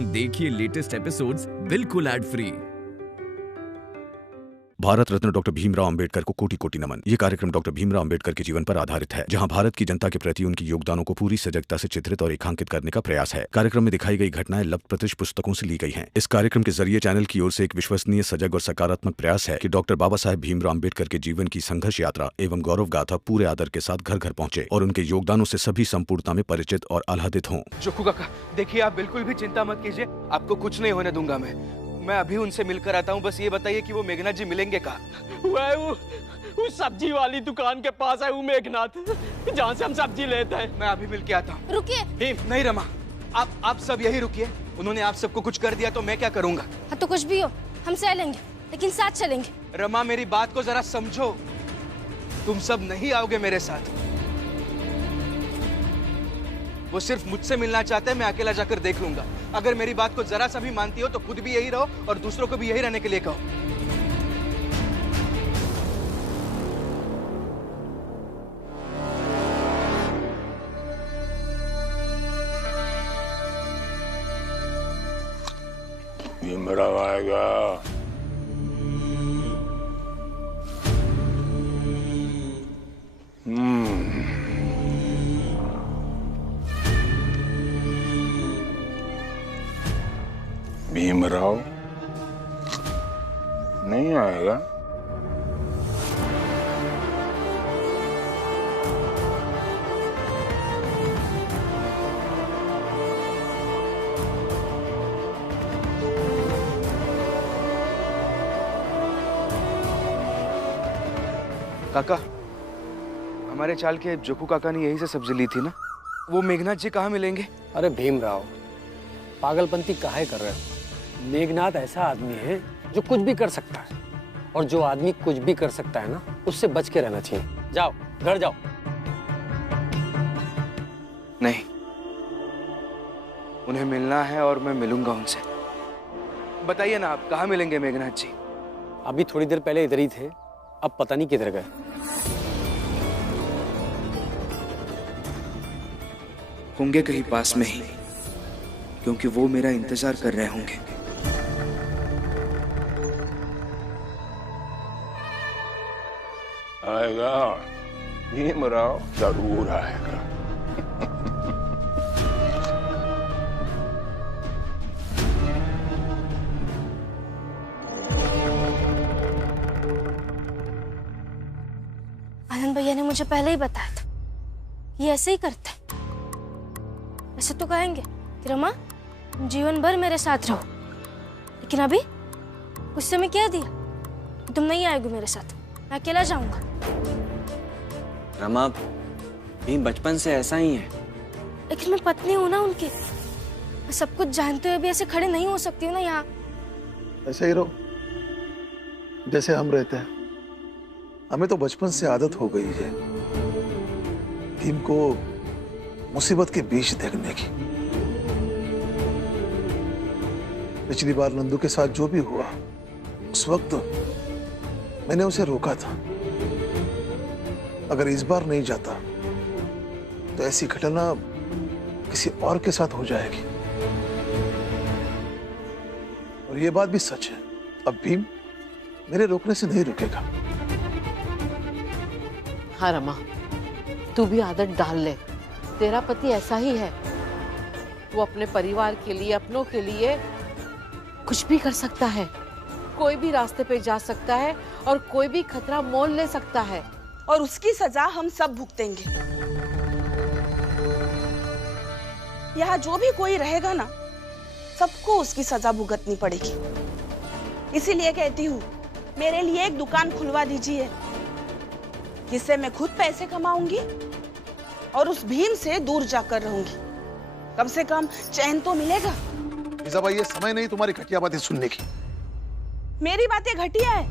देखिए latest episodes बिल्कुल ad free. Bharat Ratna doctor Bhimrao Ambedkar को कोटि कोटि नमन। ये कार्यक्रम डॉक्टर भीमराव अंबेडकर के जीवन पर आधारित है, जहां भारत की जनता के प्रति उनके योगदानों को पूरी सजगता से चित्रित और रेखांकित करने का प्रयास है। कार्यक्रम में दिखाई गई घटनाएं लब्ध पुस्तकों से ली गई हैं। इस कार्यक्रम के जरिए चैनल की ओर से एक विश्वसनीय, सजग और सकारात्मक प्रयास है कि डॉक्टर बाबा साहेब भीमराव अंबेडकर के जीवन की संघर्ष यात्रा एवं गौरव गाथा पूरे आदर के साथ घर घर पहुंचे और उनके योगदानों से सभी संपूर्णता में परिचित और आह्लादित हों। जोखू काका, देखिए आप बिल्कुल भी चिंता मत कीजिए, आपको कुछ नहीं होने दूंगा मैं अभी उनसे मिलकर आता हूँ। बस ये बताइए कि वो मेघनाथ जी मिलेंगे कहाँ? वो सब्जी वाली दुकान के पास है वो मेघनाथ, जहाँ से हम सब्जी लेते हैं। मैं अभी मिल के आता हूँ। रुकिए। नहीं रमा, आप सब यही रुकिए। उन्होंने आप सबको कुछ कर दिया तो मैं क्या करूँगा? हाँ तो कुछ भी हो, हम सह लेंगे, लेकिन साथ चलेंगे। रमा मेरी बात को जरा समझो, तुम सब नहीं आओगे मेरे साथ। वो सिर्फ मुझसे मिलना चाहते हैं, मैं अकेला जाकर देख लूंगा। अगर मेरी बात को जरा सा भी मानती हो तो खुद भी यही रहो और दूसरों को भी यही रहने के लिए कहो। भीमराव आएगा। भीमराव नहीं आएगा। काका, हमारे चाल के जोखू काका ने यही से सब्जी ली थी ना? वो मेघनाथ जी कहाँ मिलेंगे? अरे भीमराव, पागलपंती काहे कर रहे हो? मेघनाथ ऐसा आदमी है जो कुछ भी कर सकता है, और जो आदमी कुछ भी कर सकता है ना, उससे बच के रहना चाहिए। जाओ घर जाओ। नहीं, उन्हें मिलना है और मैं मिलूंगा उनसे। बताइए ना, आप कहाँ मिलेंगे मेघनाथ जी? अभी थोड़ी देर पहले इधर ही थे, अब पता नहीं किधर गए। होंगे कहीं पास में ही, क्योंकि वो मेरा इंतजार कर रहे होंगे। आएगा, भीमराव जरूर आएगा। आनंद भैया ने मुझे पहले ही बताया था, ये ऐसे ही करते हैं। ऐसे तो कहेंगे कि रमा जीवन भर मेरे साथ रहो, लेकिन अभी गुस्से में कह दिया तुम नहीं आएगी मेरे साथ, मैं अकेला जाऊंगा। रमा, भीम बचपन से ऐसा ही है। लेकिन मैं पत्नी हूं ना उनकी, मैं सब कुछ जानते हुए भी ऐसे खड़े नहीं हो सकती हूँ ना यहाँ। ऐसे ही रहो जैसे हम रहते हैं। हमें तो बचपन से आदत हो गई है भीम को मुसीबत के बीच देखने की। पिछली बार नंदू के साथ जो भी हुआ, उस वक्त मैंने उसे रोका था। अगर इस बार नहीं जाता तो ऐसी घटना किसी और के साथ हो जाएगी। और ये बात भी सच है, अब भीम मेरे रोकने से नहीं रुकेगा। हाँ रमा, तू भी आदत डाल ले। तेरा पति ऐसा ही है, वो अपने परिवार के लिए, अपनों के लिए कुछ भी कर सकता है। कोई भी रास्ते पे जा सकता है और कोई भी खतरा मोल ले सकता है, और उसकी सजा हम सब भुगतेंगे। यहाँ जो भी कोई रहेगा ना, सबको उसकी सजा भुगतनी पड़ेगी। इसीलिए कहती हूँ, मेरे लिए एक दुकान खुलवा दीजिए, जिससे मैं खुद पैसे कमाऊंगी और उस भीम से दूर जाकर रहूंगी। कम से कम चैन तो मिलेगा। भाई, ये समय नहीं तुम्हारी घटिया बातें सुनने की। मेरी बातें घटिया है?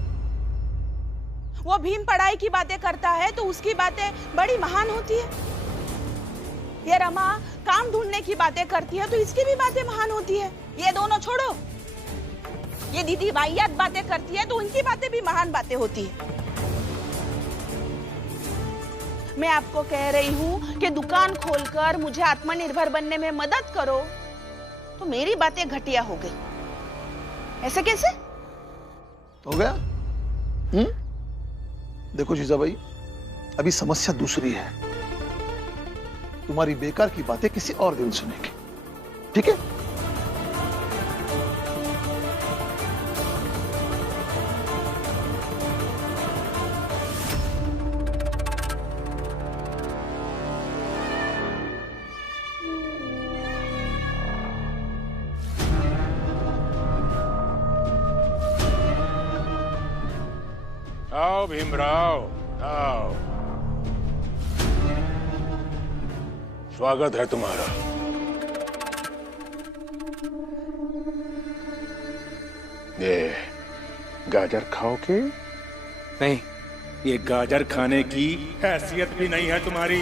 वो भीम पढ़ाई की बातें करता है तो उसकी बातें बड़ी महान होती है। ये रमा काम ढूंढने की बातें करती है तो इसकी भी बातें महान होती है। ये दोनों छोड़ो, ये दीदी वाहियात बातें करती है तो उनकी बातें भी महान बातें होती है। मैं आपको कह रही हूँ कि दुकान खोलकर मुझे आत्मनिर्भर बनने में मदद करो, तो मेरी बातें घटिया हो गई। ऐसे कैसे हो गया? देखो जीजाबाई, अभी समस्या दूसरी है। तुम्हारी बेकार की बातें किसी और दिन सुनेंगे, ठीक है? आओ भीमराव, आओ। स्वागत है तुम्हारा। ये गाजर खाओगे? नहीं। ये गाजर खाने की हैसियत भी नहीं है तुम्हारी।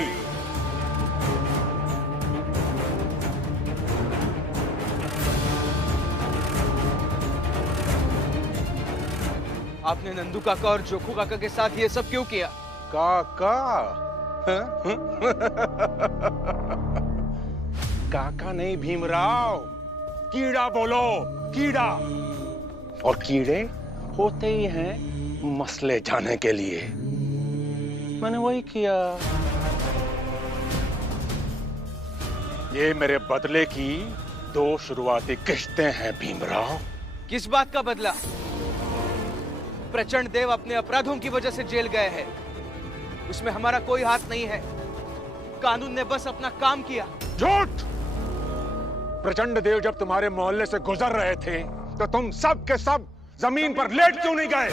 आपने नंदू काका और जोखू काका के साथ ये सब क्यों किया? काका? काका नहीं भीमराव, कीड़ा बोलो, कीड़ा। और कीड़े होते ही हैं मसले जाने के लिए। मैंने वही किया। ये मेरे बदले की 2 शुरुआती किश्तें हैं भीमराव। किस बात का बदला? प्रचंड देव अपने अपराधों की वजह से जेल गए हैं। उसमें हमारा कोई हाथ नहीं है। कानून ने बस अपना काम किया। झूठ! प्रचंड देव जब तुम्हारे मोहल्ले से गुजर रहे थे तो तुम सब के सब जमीन पर लेट क्यों नहीं गए?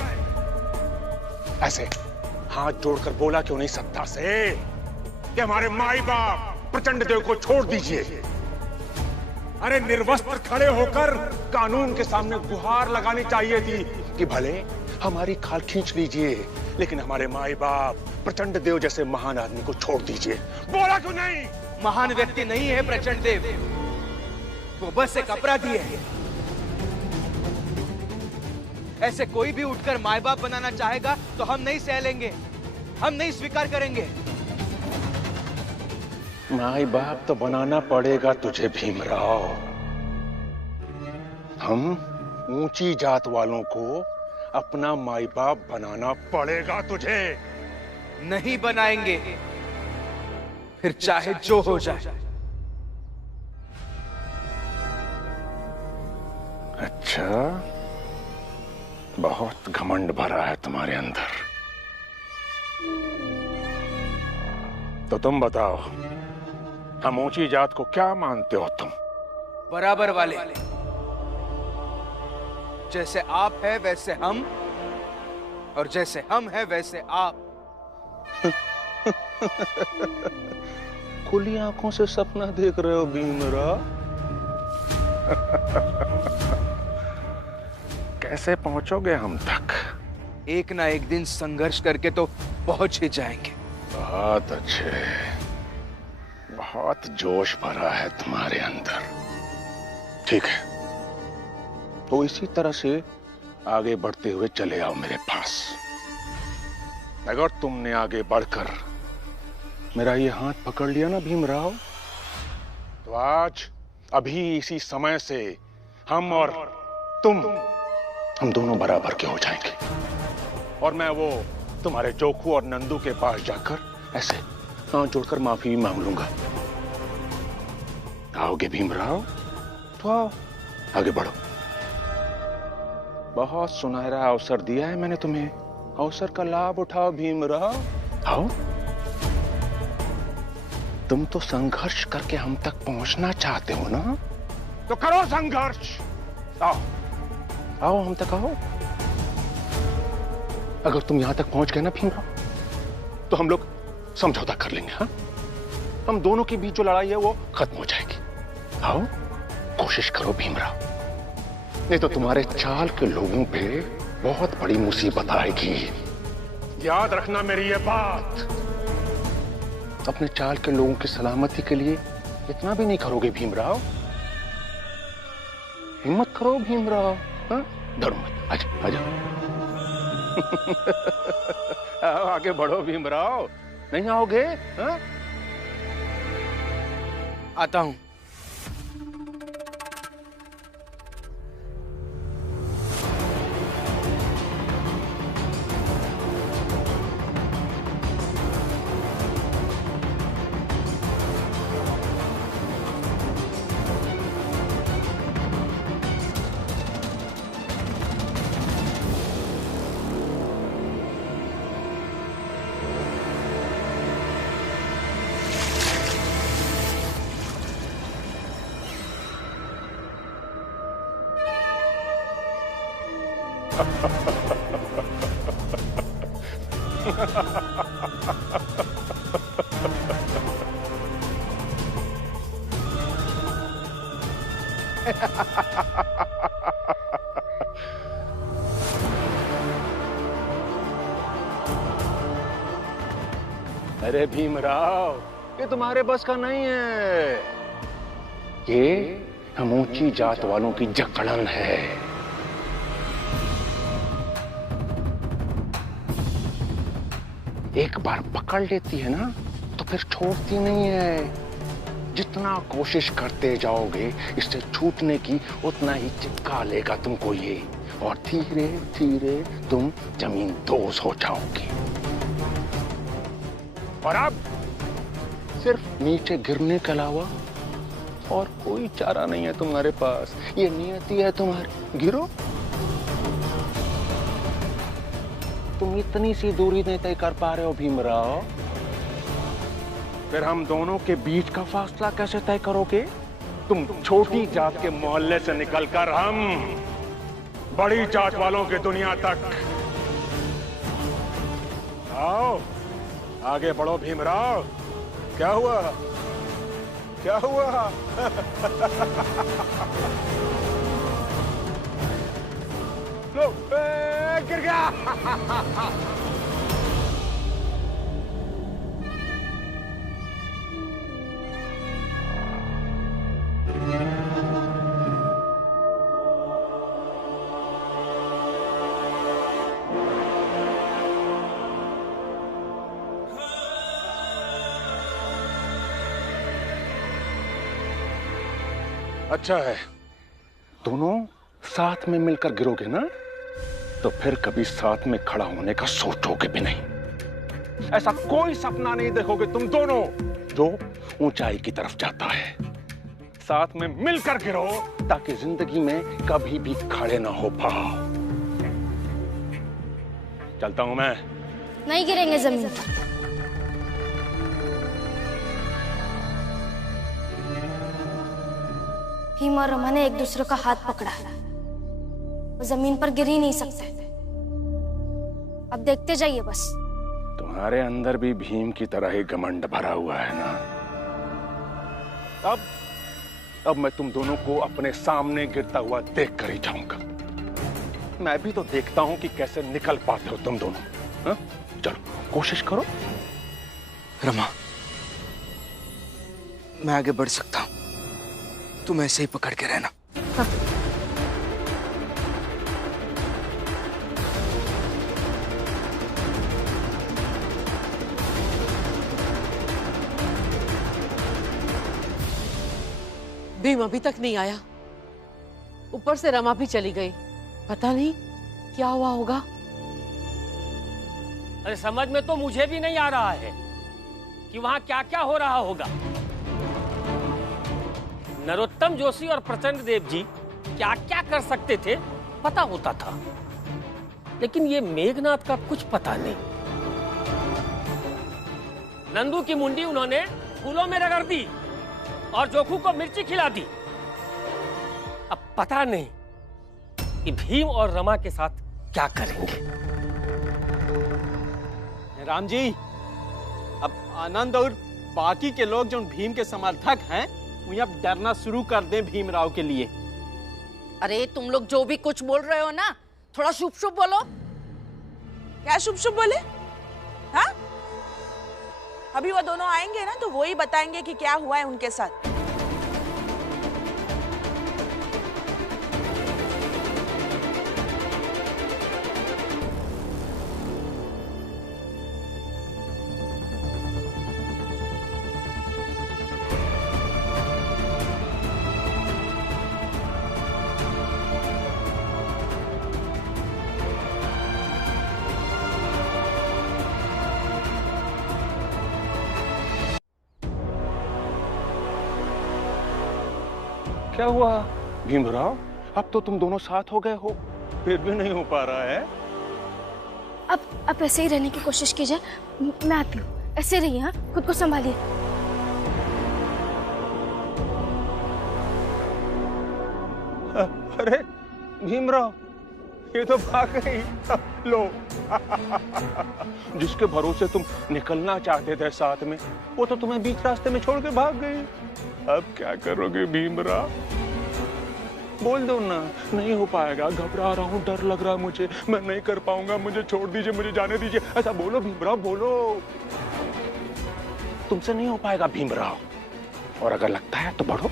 ऐसे हाथ जोड़कर बोला क्यों नहीं सत्ता से कि हमारे माई बाप प्रचंड देव को छोड़ दीजिए? अरे निर्वस्त्र खड़े होकर कानून के सामने गुहार लगानी चाहिए थी कि भले हमारी खाल खींच लीजिए, लेकिन हमारे माई बाप प्रचंड देव जैसे महान आदमी को छोड़ दीजिए। बोला क्यों नहीं? महान व्यक्ति नहीं है प्रचंड देव, वो बस एक अपराधी है। ऐसे कोई भी उठकर माई बाप बनाना चाहेगा तो हम नहीं सह लेंगे, हम नहीं स्वीकार करेंगे। माई बाप तो बनाना पड़ेगा तुझे भीमराव। हम ऊंची जात वालों को अपना माई बाप बनाना पड़ेगा तुझे। नहीं बनाएंगे, फिर चाहे जो हो जाए। अच्छा, बहुत घमंड भरा है तुम्हारे अंदर। तो तुम बताओ, हम ऊंची जात को क्या मानते हो तुम? बराबर वाले। जैसे आप है वैसे हम, और जैसे हम है वैसे आप। खुली आंखों से सपना देख रहे हो भीमराव? कैसे पहुंचोगे हम तक? एक ना एक दिन संघर्ष करके तो पहुंच ही जाएंगे। बहुत अच्छे, बहुत जोश भरा है तुम्हारे अंदर। ठीक है, तो इसी तरह से आगे बढ़ते हुए चले आओ मेरे पास। अगर तुमने आगे बढ़कर मेरा ये हाथ पकड़ लिया ना भीमराव, तो आज अभी इसी समय से हम और तुम, हम दोनों बराबर के हो जाएंगे। और मैं वो तुम्हारे जोखू और नंदू के पास जाकर ऐसे हाथ जोड़कर माफी मांग लूंगा। आओगे भीमराव? तो आओ, आगे बढ़ो। बहुत सुनहरा अवसर दिया है मैंने तुम्हें, अवसर का लाभ उठाओ भीमराव। आओ। तुम तो संघर्ष करके हम तक पहुंचना चाहते हो ना, तो करो संघर्ष। आओ आओ, हम तक आओ। अगर तुम यहां तक पहुंच गए ना भीमराव, तो हम लोग समझौता कर लेंगे। हाँ, हम दोनों के बीच जो लड़ाई है वो खत्म हो जाएगी। आओ, कोशिश करो भीमराव, नहीं तो तुम्हारे चाल के लोगों पे बहुत बड़ी मुसीबत आएगी। याद रखना मेरी ये बात। अपने चाल के लोगों की सलामती के लिए इतना भी नहीं करोगे भीमराव? हिम्मत करो भीमराव। हाँ, डरो मत, आजा आजा। आओ, आगे बढ़ो भीमराव। नहीं आओगे? हाँ? आता हूं। अरे भीमराव, ये तुम्हारे बस का नहीं है। ये हम ऊंची जात वालों की जकड़न है। एक बार पकड़ लेती है ना तो फिर छोड़ती नहीं है। जितना कोशिश करते जाओगे इससे छूटने की, उतना ही चिपका लेगा तुमको ये, और धीरे धीरे तुम जमीन दोज हो जाओगी। और अब सिर्फ नीचे गिरने के अलावा और कोई चारा नहीं है तुम्हारे पास। ये नियति है तुम्हारी, गिरो। तुम इतनी सी दूरी नहीं तय कर पा रहे हो भीमराव, फिर हम दोनों के बीच का फासला कैसे तय करोगे? तुम छोटी जात के मोहल्ले से निकलकर हम बड़ी जात वालों की दुनिया तक। आओ आगे बढ़ो भीमराव। क्या हुआ? क्या हुआ? लो, गिर गया। अच्छा है, दोनों साथ में मिलकर गिरोगे ना तो फिर कभी साथ में खड़ा होने का सोचोगे भी नहीं। ऐसा कोई सपना नहीं देखोगे तुम दोनों जो ऊंचाई की तरफ जाता है। साथ में मिलकर गिरो ताकि जिंदगी में कभी भी खड़े ना हो पाओ। चलता हूं मैं। नहीं गिरेंगे जमीन पर। भीम और रमा ने एक दूसरे का हाथ पकड़ा है, वो जमीन पर गिर ही नहीं सकते। अब देखते जाइए बस। तुम्हारे अंदर भी भीम की तरह ही घमंड भरा हुआ है ना। अब मैं तुम दोनों को अपने सामने गिरता हुआ देख कर ही जाऊंगा। मैं भी तो देखता हूं कि कैसे निकल पाते हो तुम दोनों। हा? चलो कोशिश करो। रमा, मैं आगे बढ़ सकता हूं, तुम ऐसे ही पकड़ के रहना। हाँ। भीम अभी तक नहीं आया, ऊपर से रमा भी चली गई। पता नहीं क्या हुआ होगा। अरे समझ में तो मुझे भी नहीं आ रहा है कि वहां क्या क्या हो रहा होगा। नरोत्तम जोशी और प्रचंड देव जी क्या क्या कर सकते थे पता होता था, लेकिन ये मेघनाथ का कुछ पता नहीं। नंदू की मुंडी उन्होंने फूलों में रगड़ दी और जोखू को मिर्ची खिला दी। अब पता नहीं कि भीम और रमा के साथ क्या करेंगे। राम जी, अब आनंद और बाकी के लोग जो भीम के समर्थक हैं वो अब डरना शुरू कर दें भीमराव के लिए। अरे तुम लोग जो भी कुछ बोल रहे हो ना, थोड़ा शुभ शुभ बोलो। क्या शुभ शुभ बोले? हाँ, अभी वो दोनों आएंगे ना तो वो ही बताएंगे कि क्या हुआ है उनके साथ। क्या हुआ भीमराव? अब तो तुम दोनों साथ हो गए हो, फिर भी नहीं हो पा रहा है। अब ऐसे ही रहने की कोशिश कीजिए। मैं आती हूँ, ऐसे रहिए। हाँ, खुद को संभालिए। अरे भीमराव, ये तो भाग गई। लो जिसके भरोसे तुम निकलना चाहते थे साथ में, वो तो तुम्हें बीच रास्ते में छोड़ के भाग गई। अब क्या करोगे भीमराव? बोल दो ना, नहीं हो पाएगा, घबरा रहा हूँ, डर लग रहा है मुझे, मैं नहीं कर पाऊंगा, मुझे छोड़ दीजिए, मुझे जाने दीजिए। ऐसा बोलो भीमराव, बोलो। तुमसे नहीं हो पाएगा भीमराव, और अगर लगता है तो बढ़ो,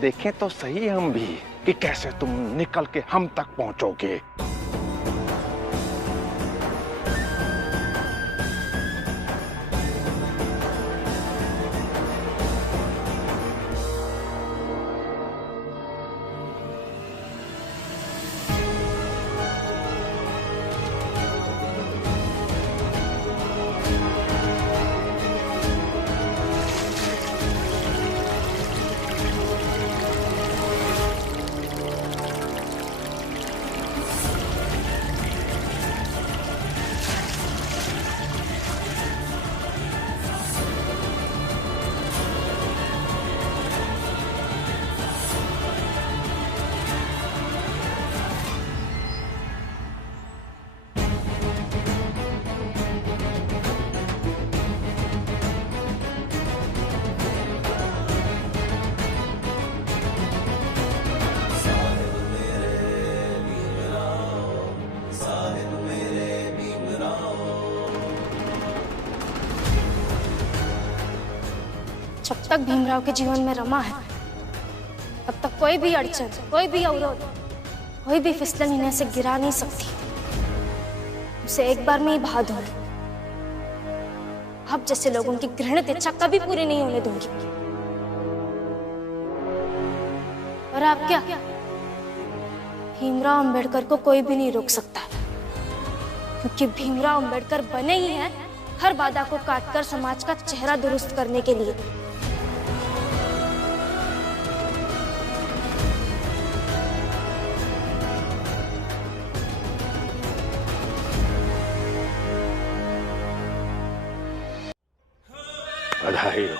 देखें तो सही हम भी कि कैसे तुम निकल के हम तक पहुंचोगे। जब तक भीमराव के जीवन में रमा है, तब तक कोई भी अड़चन, कोई भी अवरोध, कोई भी फिसलन इन्हें से गिरा नहीं सकती। उसे एक बार में ही बहा दूंगी। आप जैसे लोगों की घृणित इच्छा कभी पूरी नहीं होने दूंगी। और आप क्या, भीमराव अंबेडकर को कोई भी नहीं रोक सकता, क्योंकि भीमराव अंबेडकर बने ही हैं हर बाधा को काटकर समाज का चेहरा दुरुस्त करने के लिए। बधाई हो,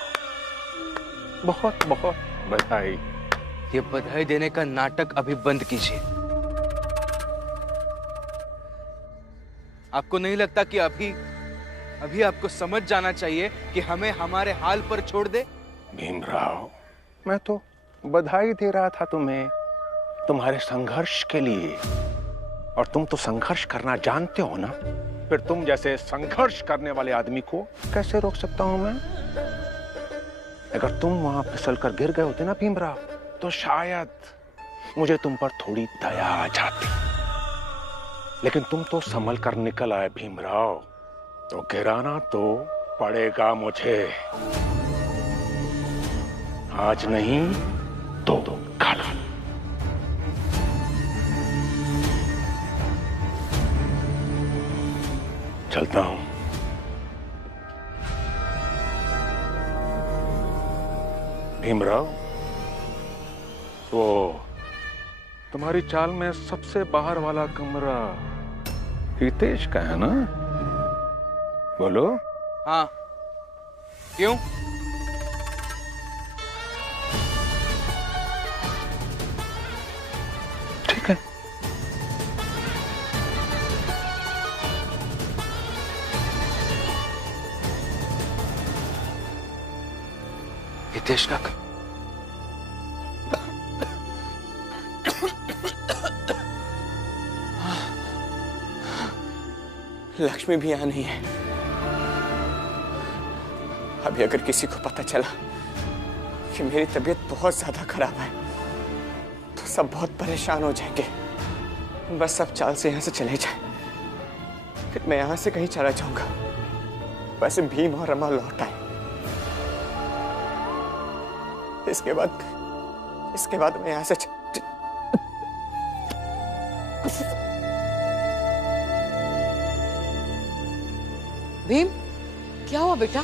बहुत बहुत बधाई। ये बधाई देने का नाटक अभी बंद कीजिए। आपको नहीं लगता कि अभी आपको समझ जाना चाहिए कि हमें हमारे हाल पर छोड़ दे? भीमराव, मैं तो बधाई दे रहा था तुम्हें, तुम्हारे संघर्ष के लिए। और तुम तो संघर्ष करना जानते हो ना, फिर तुम जैसे संघर्ष करने वाले आदमी को कैसे रोक सकता हूं मैं? अगर तुम वहां फिसल कर गिर गए होते ना भीमराव, तो शायद मुझे तुम पर थोड़ी दया आ जाती। लेकिन तुम तो संभल कर निकल आए भीमराव, तो गिराना तो पड़ेगा मुझे। आज नहीं तो कल। चलता हूं। भीमराव, वो तुम्हारी चाल में सबसे बाहर वाला कमरा हितेश का है ना? बोलो। हाँ, क्यों? ठीक है। हितेश का लक्ष्मी भी यहाँ नहीं है। अभी अगर किसी को पता चला कि मेरी तबीयत बहुत ज्यादा खराब है, तो सब बहुत परेशान हो जाएंगे। बस सब चाल से यहाँ से चले जाए, फिर मैं यहाँ से कहीं चला जाऊंगा। वैसे भीम और रमा लौट आए। इसके बाद मैं यहाँ से भीम, क्या हुआ बेटा?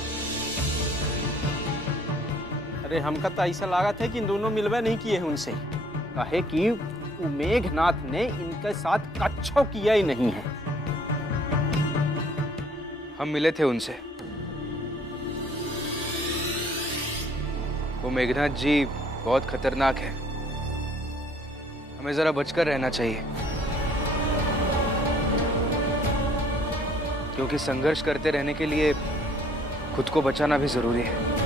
अरे हमका तो ऐसा लगा था कि इन दोनों मिलवा नहीं किए हैं उनसे, कहे कि मेघनाथ ने इनके साथ कच्छो किया ही नहीं है। हम मिले थे उनसे। वो मेघनाथ जी बहुत खतरनाक है, हमें जरा बचकर रहना चाहिए। क्योंकि संघर्ष करते रहने के लिए खुद को बचाना भी जरूरी है।